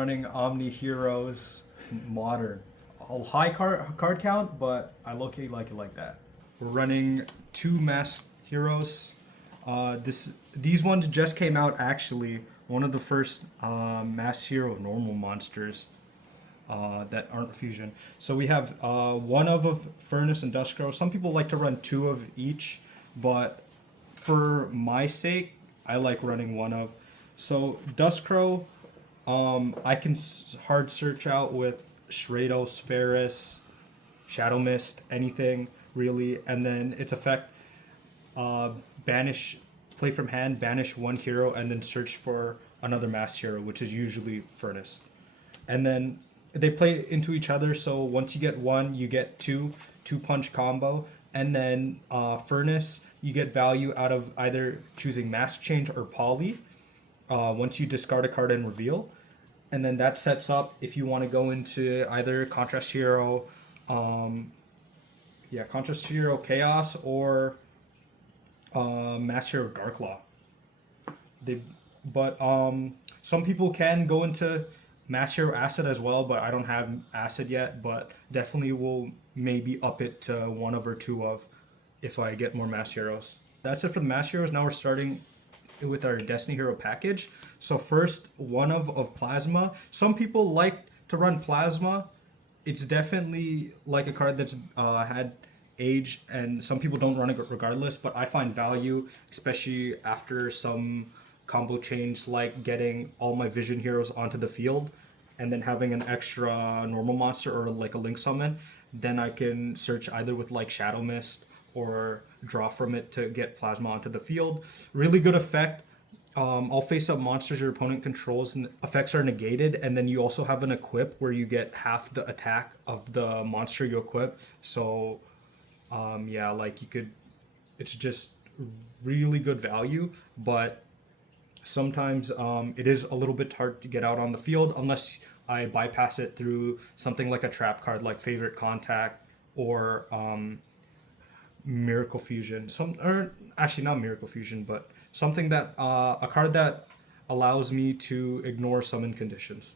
running Omni-Heroes Modern. A high card count, but I low-key like it like that. We're running 2 Mass Heroes. These ones just came out actually. One of the first Mass Hero normal monsters that aren't fusion. So we have one of Furnace and Duskrow. Some people like to run 2 of each, but for my sake, I like running 1 of. So Duskrow, I can hard search out with Stratos, Ferris, Shadow Mist, anything really, and then its effect, banish, play from hand, banish 1 hero, and then search for another mass hero, which is usually Furnace. And then they play into each other, so once you get 1, you get 2 punch combo, and then Furnace, you get value out of either choosing Mass Change or Poly once you discard a card and reveal. And then that sets up if you want to go into either Contrast Hero, Contrast Hero Chaos, or Mass Hero Darklaw. Some people can go into Mass Hero Acid as well, but I don't have Acid yet, but definitely will maybe up it to 1 of or 2 of if I get more Mass Heroes. That's it for the Mass Heroes. Now we're starting with our Destiny Hero package. So first, 1 of Plasma. Some people like to run Plasma. It's definitely like a card that's had age, and some people don't run it regardless, but I find value, especially after some combo change, like getting all my Vision Heroes onto the field and then having an extra normal monster or like a Link Summon. Then I can search either with like Shadow Mist or draw from it to get Plasma onto the field. Really good effect. All face-up monsters your opponent controls and effects are negated, and then you also have an equip where you get half the attack of the monster you equip. So, it's just really good value, but sometimes it is a little bit hard to get out on the field unless I bypass it through something like a trap card like Favorite Contact or Miracle Fusion. Not Miracle Fusion, but something that a card that allows me to ignore summon conditions.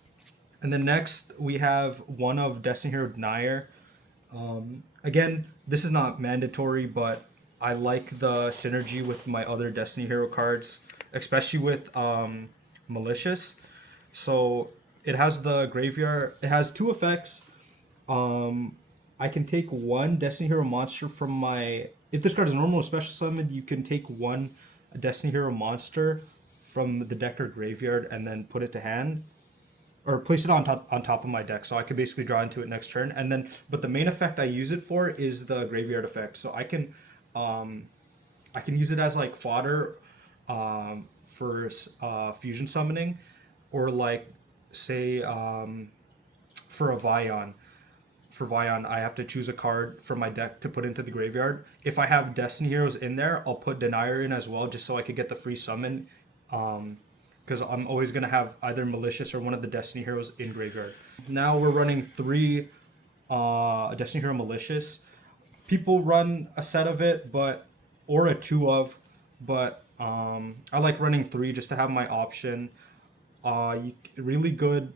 And then next we have 1 of Destiny Hero Denier. Again, this is not mandatory, but I like the synergy with my other Destiny Hero cards, especially with Malicious. So it has the graveyard. It has 2 effects. I can take 1 Destiny Hero monster from my... If this card is normal or special summoned, you can take 1 Destiny Hero monster from the deck or graveyard and then put it to hand. Or place it on top of my deck, so I can basically draw into it next turn. And then, but the main effect I use it for is the graveyard effect. So I can use it as like fodder for fusion summoning, or like say for a Vion. For Vion, I have to choose a card from my deck to put into the graveyard. If I have Destiny Heroes in there, I'll put Denier in as well, just so I could get the free summon. Because I'm always going to have either Malicious or one of the Destiny Heroes in graveyard. Now we're running 3 Destiny Hero Malicious. People run a set of it, or a 2 of, but I like running 3 just to have my option. Really good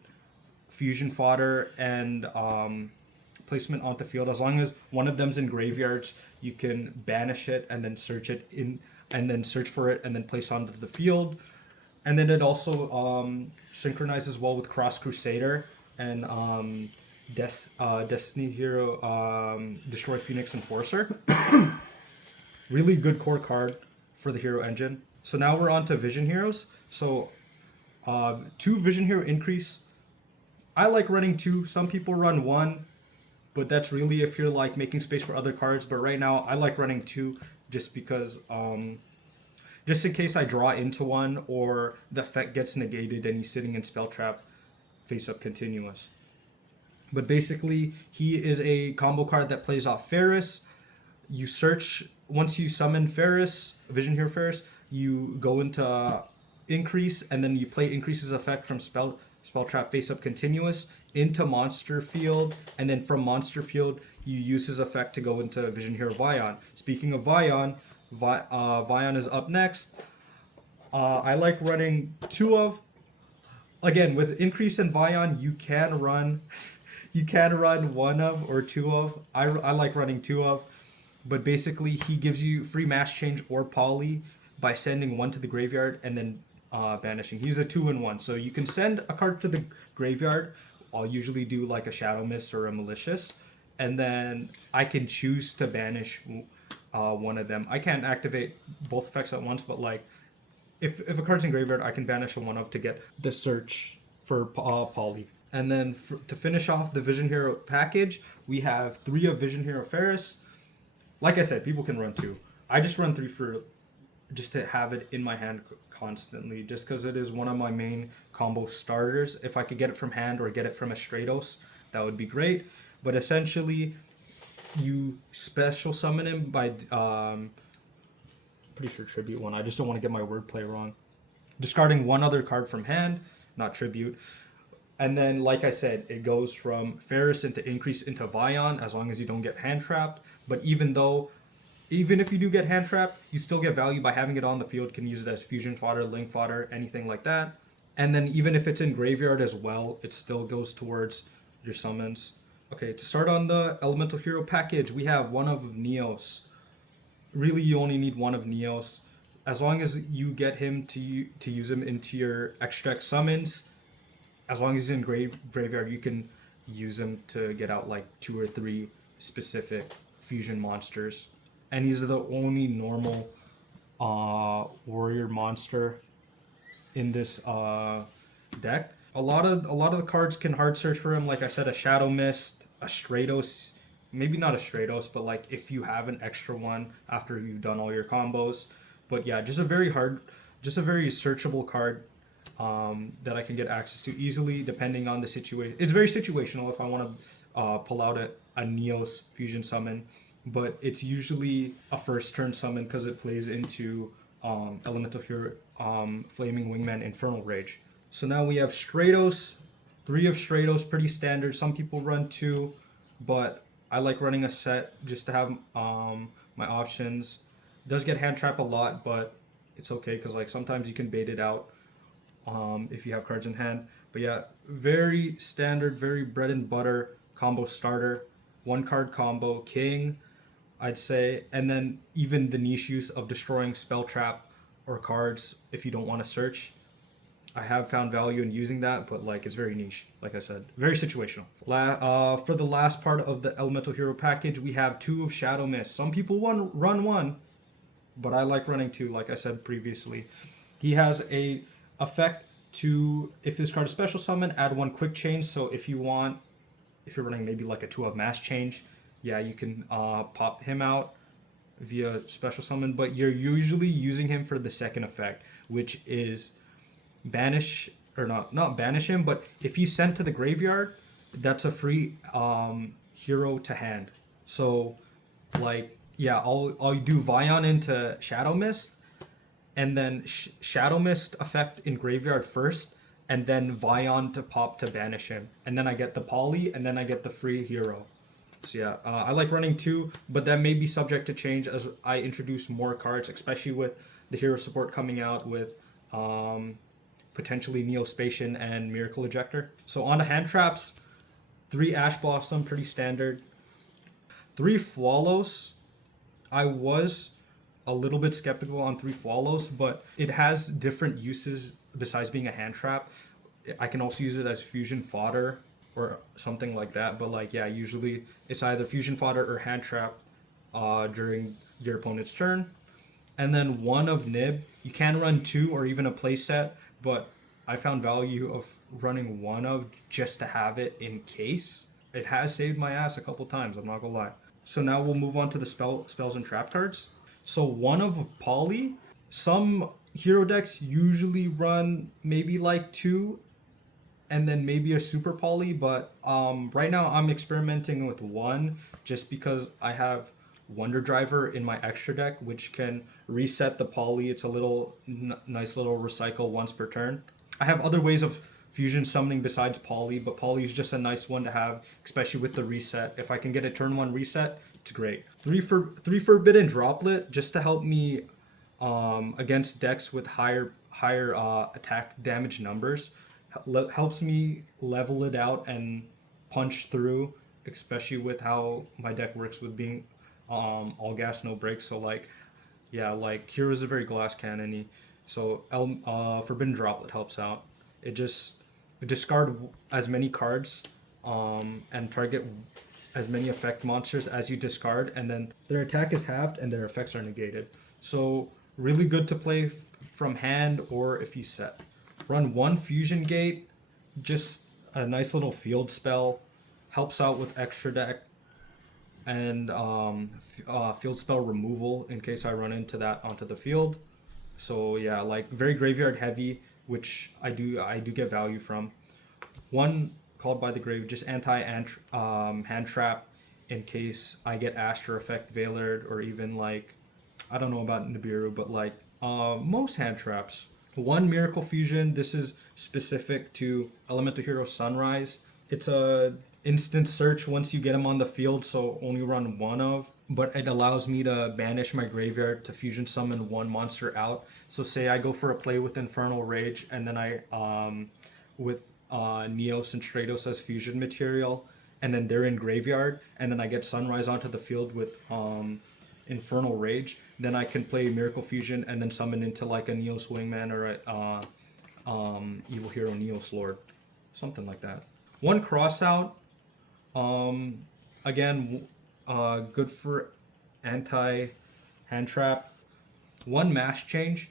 fusion fodder and placement onto field. As long as one of them's in graveyards, you can banish it and then search it in, and then search for it and then place onto the field. And then it also synchronizes well with Cross Crusader and Destiny Hero Destroy Phoenix Enforcer. Really good core card for the hero engine. So now we're on to Vision Heroes. So 2 Vision Hero increase. I like running 2. Some people run 1, but that's really if you're like making space for other cards. But right now I like running 2 just because just in case I draw into 1 or the effect gets negated and he's sitting in Spell Trap face up continuous. But basically he is a combo card that plays off Ferris. You search, once you summon Ferris, Vision Hero Ferris, you go into Increase, and then you play Increase's effect from Spell Trap face up continuous into Monster Field, and then from Monster Field you use his effect to go into Vision Hero Vion. Speaking of Vion, Vion is up next. I like running 2 of. Again, with increase in Vion, you can run you can run one of or two of. I like running two of, but basically he gives you free mass change or poly by sending one to the graveyard and then banishing. He's a 2-in-1, so you can send a card to the graveyard. I'll usually do like a Shadow Mist or a Malicious, and then I can choose to banish one of them. I can't activate both effects at once, but like if a card's in graveyard, I can banish a one of to get the search for poly. And then to finish off the Vision Hero package, we have 3 of Vision Hero Ferris. Like I said, people can run 2. I just run 3 for just to have it in my hand constantly, just because it is one of my main combo starters. If I could get it from hand or get it from a Stratos, that would be great. But essentially, you special summon him by pretty sure tribute one. I just don't want to get my wordplay wrong. Discarding one other card from hand, not tribute. And then, like I said, it goes from Ferris into increase into Vion as long as you don't get hand trapped. But even if you do get hand trapped, you still get value by having it on the field. Can use it as fusion fodder, link fodder, anything like that. And then even if it's in graveyard as well, it still goes towards your summons. Okay, to start on the Elemental Hero package, we have one of Neos. Really, you only need one of Neos. As long as you get him to use him into your extra deck summons, as long as he's in graveyard, you can use him to get out like 2 or 3 specific fusion monsters. And he's the only normal warrior monster in this deck. A lot of the cards can hard search for him. Like I said, a Shadow Mist, a Stratos, maybe not a Stratos, but like if you have an extra one after you've done all your combos. But yeah, just a very searchable card that I can get access to easily depending on the situation. It's very situational if I want to pull out a Neos fusion summon, but it's usually a first turn summon because it plays into Elemental Hero Flaming Wingman Infernal Rage. So now we have Stratos, 3 of Stratos, pretty standard. Some people run 2, but I like running a set just to have my options. It does get hand trap a lot, but it's okay because like sometimes you can bait it out if you have cards in hand. But yeah, very standard, very bread and butter combo starter. 1 card combo, king, I'd say. And then even the niche use of destroying spell trap or cards if you don't want to search. I have found value in using that, but like it's very niche, like I said, very situational. For the last part of the Elemental Hero package, we have 2 of Shadow Mist. Some people run 1, but I like running 2, like I said previously. He has a effect to, if this card is special summon, add 1 quick change. So if you're running maybe like a 2 of mass change, yeah, you can pop him out via special summon, but you're usually using him for the second effect, which is banish, or not banish him, but if he's sent to the graveyard, that's a free hero to hand. So like, yeah, I'll do Vion into Shadow Mist, and then Shadow Mist effect in graveyard first, and then Vion to pop to banish him, and then I get the poly, and then I get the free hero. So yeah, I like running 2, but that may be subject to change as I introduce more cards, especially with the hero support coming out with potentially Neospatian and Miracle Ejector. So on to hand traps, 3 Ash Blossom, pretty standard. 3 Fwalos. I was a little bit skeptical on 3 Fwalos, but it has different uses besides being a hand trap. I can also use it as fusion fodder or something like that, but like, yeah, usually it's either fusion fodder or hand trap during your opponent's turn. And then 1 of Nib. You can run 2 or even a playset, but I found value of running 1 of just to have it in case. It has saved my ass a couple times, I'm not gonna lie. So now we'll move on to the spells and trap cards. So 1 of Poly. Some hero decks usually run maybe like 2 and then maybe a super poly, but right now I'm experimenting with 1 just because I have Wonder Driver in my extra deck, which can reset the poly. It's a little nice little recycle once per turn. I have other ways of fusion summoning besides poly, but poly is just a nice one to have, especially with the reset. If I can get a turn 1 reset, it's great. 3 Forbidden Droplet just to help me against decks with higher attack damage numbers. helps me level it out and punch through, especially with how my deck works with being all gas no brakes. So like, yeah, like Hero is a very glass cannony. So Forbidden Droplet helps out. It just discard as many cards and target as many effect monsters as you discard, and then their attack is halved and their effects are negated. So really good to play from hand or if you set. Run one Fusion Gate, just a nice little field spell, helps out with extra deck and field spell removal in case I run into that onto the field. So yeah, like very graveyard heavy, which I do get value from. One Called by the Grave, just anti hand trap in case I get Astro Effect Veiled, or even like, I don't know about Nibiru, but like most hand traps. One Miracle Fusion, this is specific to Elemental Hero Sunrise. It's a instant search once you get him on the field, so only run one of, but it allows me to banish my graveyard to fusion summon one monster out. So say I go for a play with Infernal Rage, and then I with Neos and Stratos as fusion material, and then they're in graveyard, and then I get Sunrise onto the field with Infernal Rage, then I can play Miracle Fusion and then summon into like a Neos Wingman or a Evil Hero Neos Lord, something like that. One Crossout, again, good for anti hand trap. One Mass Change,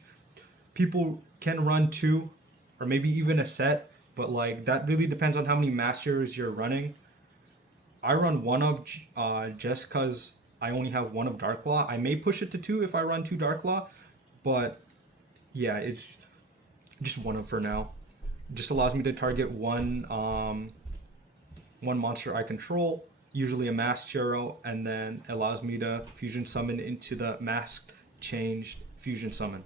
people can run two or maybe even a set, but like that really depends on how many Masters you're running. I run one of just because I only have one of Dark Law. I may push it to two if I run two Dark Law, but yeah, it's just one of for now. Just allows me to target one monster I control, usually a masked hero, and then allows me to fusion summon into the masked changed fusion summon.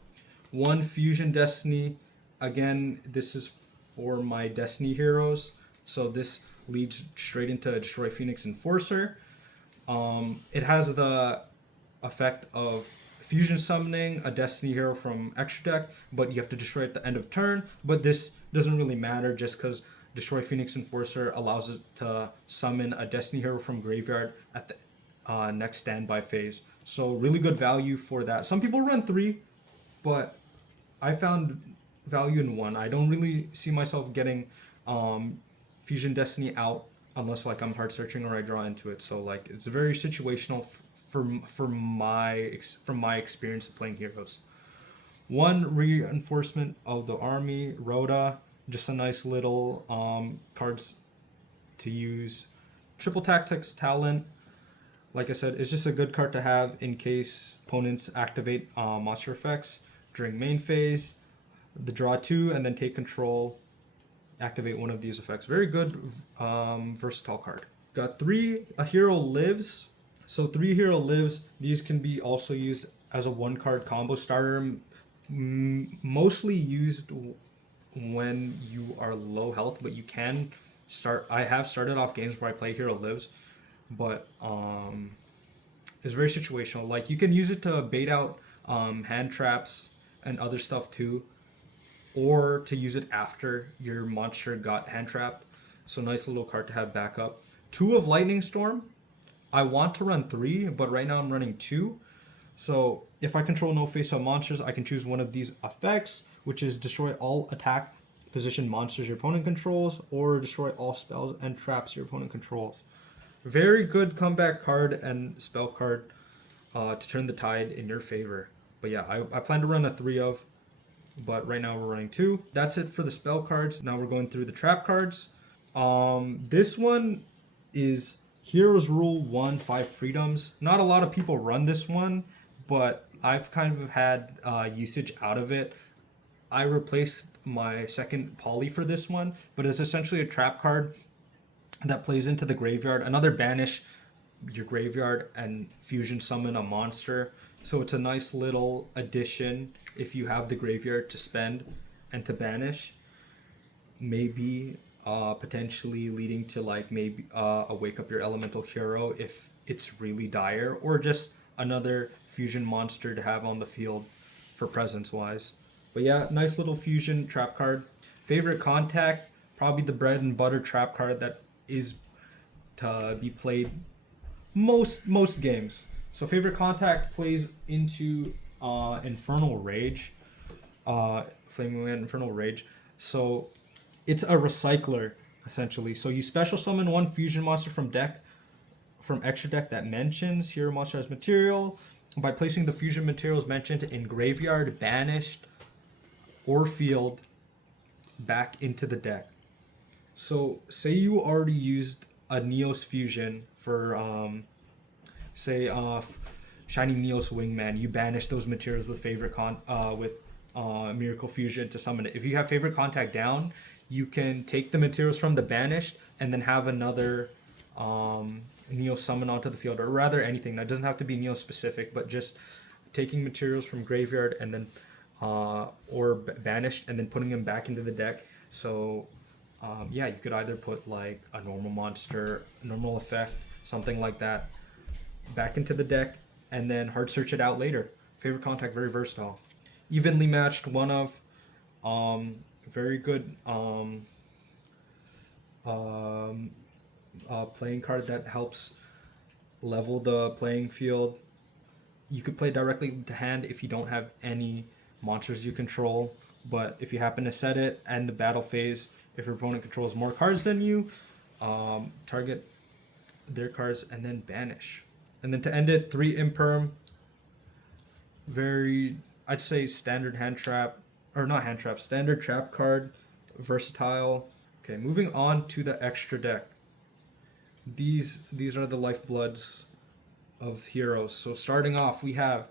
One Fusion Destiny, again, this is for my Destiny heroes, so this leads straight into Destroy Phoenix Enforcer. It has the effect of fusion summoning a Destiny hero from extra deck, but you have to destroy at the end of turn. But this doesn't really matter just because Destroy Phoenix Enforcer allows it to summon a Destiny hero from graveyard at the next standby phase. So really good value for that. Some people run three, but I found value in one. I don't really see myself getting Fusion Destiny out unless like I'm hard searching or I draw into it. So like it's very situational from my experience of playing heroes. One Reinforcement of the Army, Rhoda, just a nice little cards to use. Triple Tactics Talent, like I said, it's just a good card to have in case opponents activate monster effects during main phase. The draw two and then take control, activate one of these effects. Very good versatile card. Got three A Hero Lives. So 3 Hero Lives, these can be also used as a one card combo starter, mostly used when you are low health, but you can start. I have started off games where I play Hero Lives, but it's very situational. Like you can use it to bait out hand traps and other stuff too, or to use it after your monster got hand trapped. So nice little card to have backup. 2 of Lightning Storm. I want to run 3, but right now I'm running 2. So if I control no face-up monsters, I can choose one of these effects, which is destroy all attack position monsters your opponent controls, or destroy all spells and traps your opponent controls. Very good comeback card and spell card to turn the tide in your favor. But yeah, I plan to run a 3 of, but right now we're running 2. That's it for the spell cards. Now we're going through the trap cards. This one is Heroes Rule 1, 5 Freedoms. Not a lot of people run this one, but I've kind of had usage out of it. I replaced my second Poly for this one, but it's essentially a trap card that plays into the graveyard. Another banish your graveyard and fusion summon a monster. So it's a nice little addition if you have the graveyard to spend and to banish. Maybe potentially leading to like maybe a wake up your elemental hero if it's really dire, or just another fusion monster to have on the field for presence wise. But yeah, nice little fusion trap card. Favorite contact, probably the bread and butter trap card that is to be played most games. So favorite contact plays into Infernal Rage, Flaming Wind, Infernal Rage. So it's a recycler essentially. So you special summon one fusion monster from extra deck that mentions hero monster as material by placing the fusion materials mentioned in graveyard, banished, or field back into the deck. So say you already used a Neos fusion for Shining Neos Wingman. You banish those materials with Miracle Fusion to summon it. If you have favorite contact down, you can take the materials from the banished and then have another Neo summon onto the field, or rather anything. That doesn't have to be Neo specific, but just taking materials from graveyard and then banished and then putting them back into the deck. So you could either put like a normal monster, normal effect, something like that, back into the deck, and then hard search it out later. Favorite contact, very versatile. Evenly matched, one of very good playing card that helps level the playing field. You could play directly to hand if you don't have any monsters you control, but if you happen to set it and the battle phase, if your opponent controls more cards than you, target their cards and then banish. And then to end it, 3 Imperm. Very, I'd say standard standard trap card, versatile. Okay, moving on to the extra deck. These are the lifebloods of heroes. So starting off, we have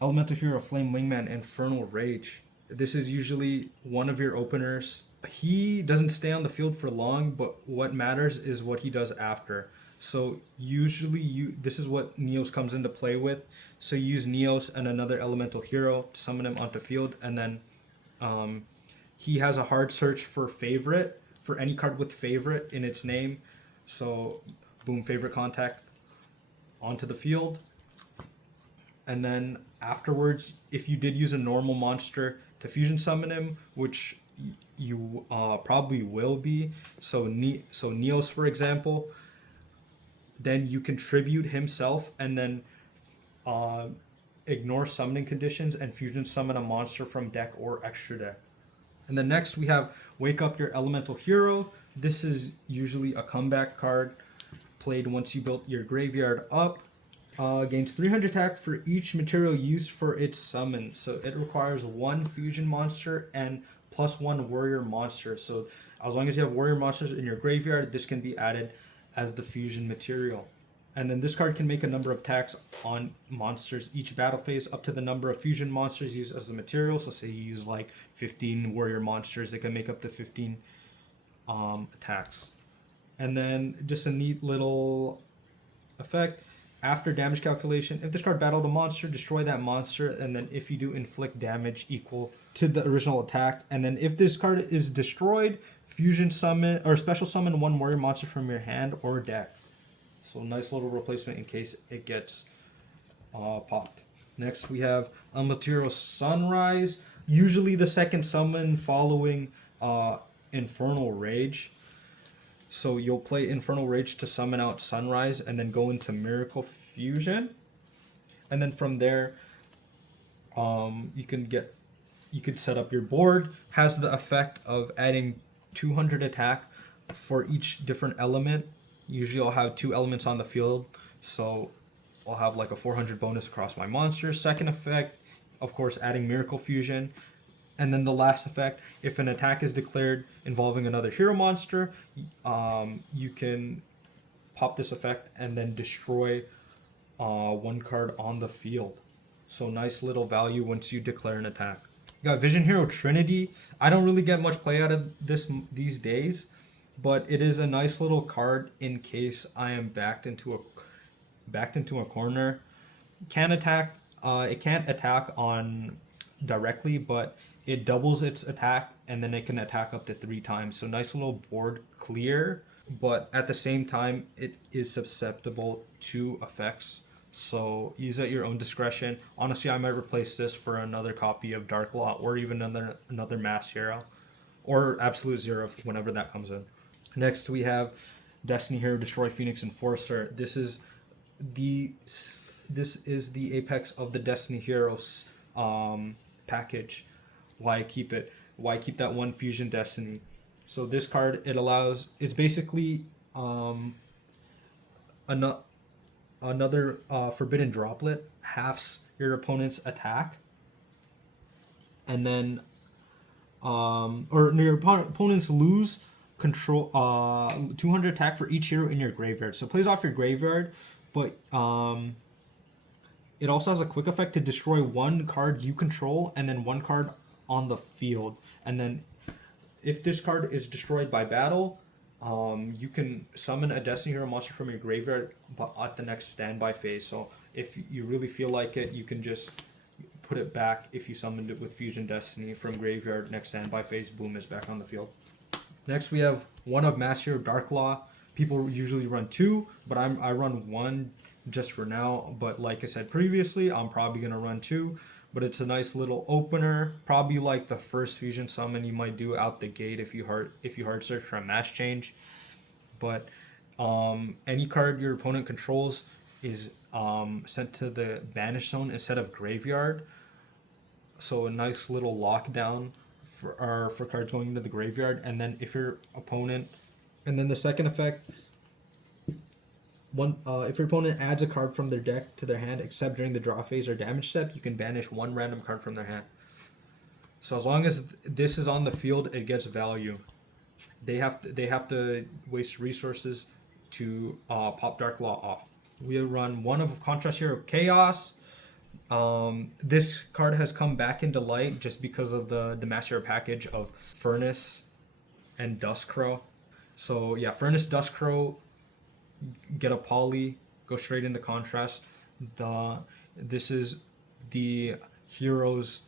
Elemental Hero, Flame Wingman, Infernal Rage. This is usually one of your openers. He doesn't stay on the field for long, but what matters is what he does after. So usually this is what Neos comes into play with. So you use Neos and another Elemental Hero to summon him onto field, and then he has a hard search for favorite, for any card with favorite in its name. So boom, favorite contact onto the field. And then afterwards, if you did use a normal monster to fusion summon him, which you probably will be, so Neos for example, then you contribute himself and then ignore summoning conditions and fusion summon a monster from deck or extra deck. And then next we have Wake Up Your Elemental Hero. This is usually a comeback card played once you built your graveyard up. Gains 300 attack for each material used for its summon. So it requires 1 fusion monster and +1 warrior monster. So as long as you have warrior monsters in your graveyard, this can be added as the fusion material. And then this card can make a number of attacks on monsters each battle phase up to the number of fusion monsters used as the material. So say you use like 15 warrior monsters, it can make up to 15 attacks. And then just a neat little effect. After damage calculation, if this card battled a monster, destroy that monster, and then if you do, inflict damage equal to the original attack. And then if this card is destroyed, fusion summon or special summon 1 warrior monster from your hand or deck. So nice little replacement in case it gets popped. Next we have Material Sunrise, usually the second summon following Infernal Rage. So you'll play Infernal Rage to summon out Sunrise and then go into Miracle Fusion. And then from there, you could set up your board. Has the effect of adding 200 attack for each different element. Usually I'll have 2 elements on the field, so I'll have like a 400 bonus across my monsters. Second effect, of course, adding Miracle Fusion. And then the last effect, if an attack is declared involving another hero monster, you can pop this effect and then destroy 1 card on the field. So nice little value once you declare an attack. You got Vision Hero Trinity. I don't really get much play out of this these days, but it is a nice little card in case I am backed into a corner. It can't attack on directly, but it doubles its attack and then it can attack up to 3 times. So nice little board clear, but at the same time it is susceptible to effects. So use at your own discretion. Honestly, I might replace this for another copy of Dark Law or even another mass hero. or absolute 0 whenever that comes in. Next we have Destiny Hero Destroy Phoenix Enforcer. This is the apex of the Destiny Heroes package. Why keep it? Why keep that one Fusion Destiny? So this card, it's basically another Forbidden Droplet, halves your opponent's attack, and then or your opponents lose control 200 attack for each hero in your graveyard. So it plays off your graveyard, but it also has a quick effect to destroy one card you control and then one card on the field. And then if this card is destroyed by battle, you can summon a Destiny Hero monster from your graveyard but at the next standby phase. So if you really feel like it, you can just put it back. If you summoned it with Fusion Destiny from graveyard, next standby phase, boom, is back on the field. Next we have one of Mass Hero Dark Law. People usually run 2, but I run 1 just for now. But like I said previously, I'm probably gonna run 2. But it's a nice little opener, probably like the first fusion summon you might do out the gate if you hard search for a mass change. But any card your opponent controls is sent to the banish zone instead of graveyard. So a nice little lockdown for cards going into the graveyard. And then if your opponent, and then the second effect, if your opponent adds a card from their deck to their hand, except during the draw phase or damage step, you can banish one random card from their hand. So as long as this is on the field, it gets value. They have to waste resources to pop Dark Law off. We run one of Contrast Hero Chaos. This card has come back into light just because of the Master package of Furnace and Duskcrow. So yeah, Furnace, Duskcrow, get a poly, go straight into Contrast. This is the heroes,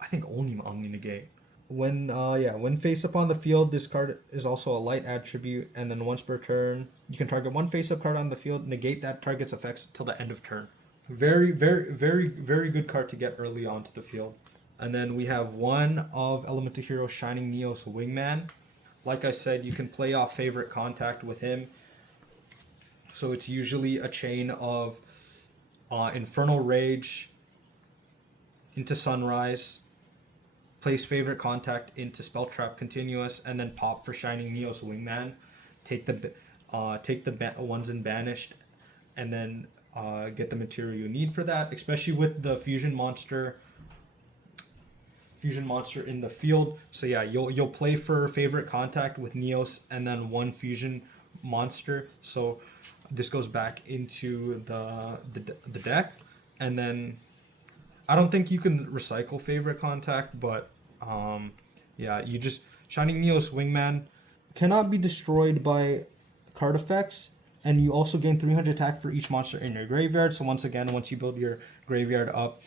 I think, only Omni Negate. When face up on the field, this card is also a light attribute, and then once per turn, you can target one face up card on the field, negate that target's effects till the end of turn. Very, very, very, very good card to get early onto the field. And then we have one of Elemental Hero Shining Neos Wingman. Like I said, you can play off Favorite Contact with him. So it's usually a chain of Infernal Rage into Sunrise, place Favorite Contact into Spell Trap Continuous, and then pop for Shining Neos Wingman. Take the ones in Banished, and then get the material you need for that, especially with the fusion monster in the field. So yeah, you'll play for Favorite Contact with Neos and then one fusion monster. So this goes back into the deck, and then I don't think you can recycle Favorite Contact, but yeah, you just Shining Neos Wingman cannot be destroyed by card effects, and you also gain 300 attack for each monster in your graveyard. So once again, once you build your graveyard up,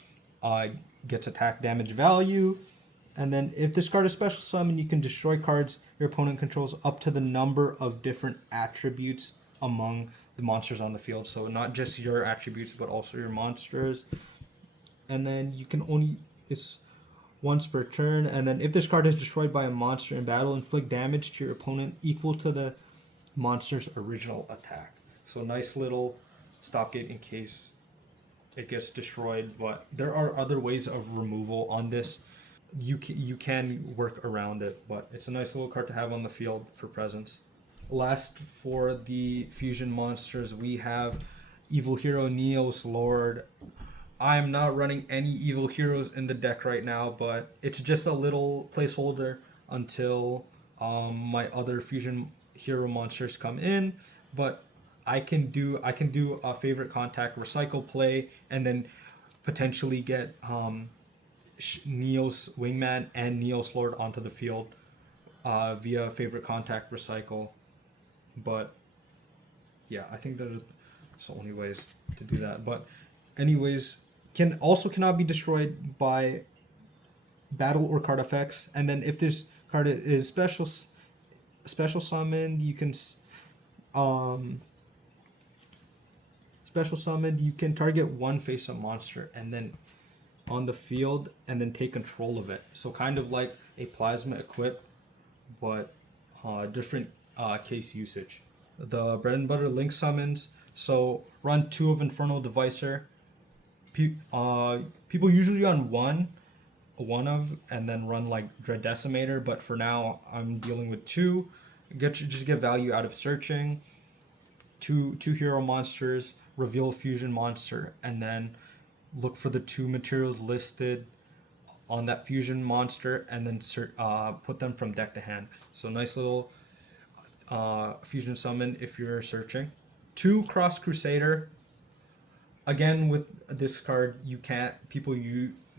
gets attack damage value. And then if this card is special summon, you can destroy cards your opponent controls up to the number of different attributes among the monsters on the field. So not just your attributes, but also your monsters. And then you can it's once per turn. And then if this card is destroyed by a monster in battle, inflict damage to your opponent equal to the monster's original attack. So nice little stopgate in case it gets destroyed. But there are other ways of removal on this. You can work around it, but it's a nice little card to have on the field for presence. Last for the fusion monsters, we have Evil Hero Neos Lord. I'm not running any Evil Heroes in the deck right now, but it's just a little placeholder until my other fusion hero monsters come in. But I can do a Favorite Contact recycle play, and then potentially get Neos Wingman and Neos Lord onto the field via Favorite Contact recycle. But yeah, I think that is the only ways to do that. But anyways, cannot be destroyed by battle or card effects. And then if this card is special summoned, you can special summoned, you can target one face-up monster and then on the field and then take control of it. So kind of like a plasma equip, but different case usage. The bread and butter link summons. So run 2 of Infernal Devicer. People usually run one of, and then run like Dread Decimator, but for now I'm dealing with 2. Just get value out of searching. Two hero monsters, reveal fusion monster, and then look for the 2 materials listed on that fusion monster, and then put them from deck to hand. So nice little fusion summon if you're searching. 2 Cross Crusader. Again, with this card, you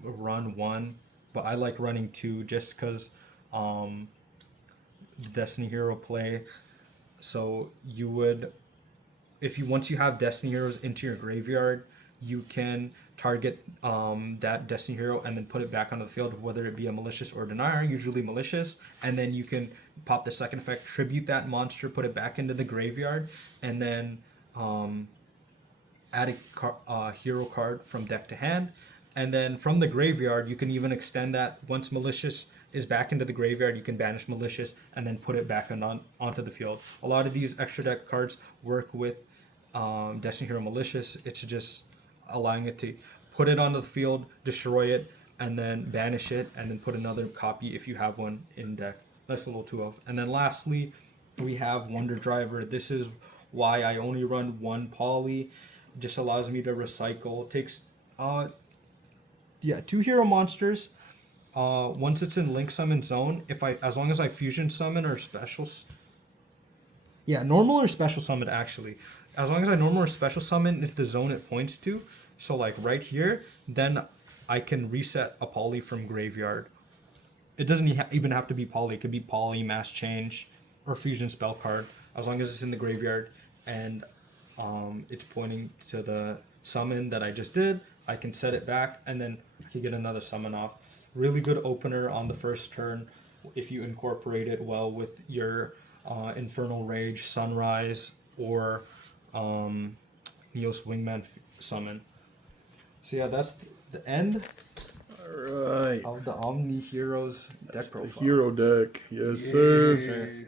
run 1, but I like running 2 just because the Destiny Hero play. So you would, once you have Destiny Heroes into your graveyard, you can target that Destiny Hero and then put it back onto the field, whether it be a malicious or denier, usually malicious, and then you can pop the second effect, tribute that monster, put it back into the graveyard, and then add a hero card from deck to hand. And then from the graveyard, you can even extend that. Once malicious is back into the graveyard, you can banish malicious and then put it back onto the field. A lot of these extra deck cards work with Destiny Hero Malicious. It's just allowing it to put it onto the field, destroy it, and then banish it, and then put another copy if you have one in deck. Nice little 2 of. And then lastly, we have Wonder Driver. This is why I only run 1 poly. It just allows me to recycle. It takes 2 hero monsters. Once it's in Link Summon Zone, as long as I fusion summon or specials. Yeah, normal or special summon actually. As long as I normal or special summon is the zone it points to. So like right here, then I can reset a poly from graveyard. It doesn't even have to be poly. It could be poly, mass change, or fusion spell card. As long as it's in the graveyard and it's pointing to the summon that I just did, I can set it back and then I can get another summon off. Really good opener on the first turn if you incorporate it well with your Infernal Rage, Sunrise, or Neos Wingman summon. So yeah, that's the end All right. of the Omni-Heroes deck profile. The hero deck. Yes, sir.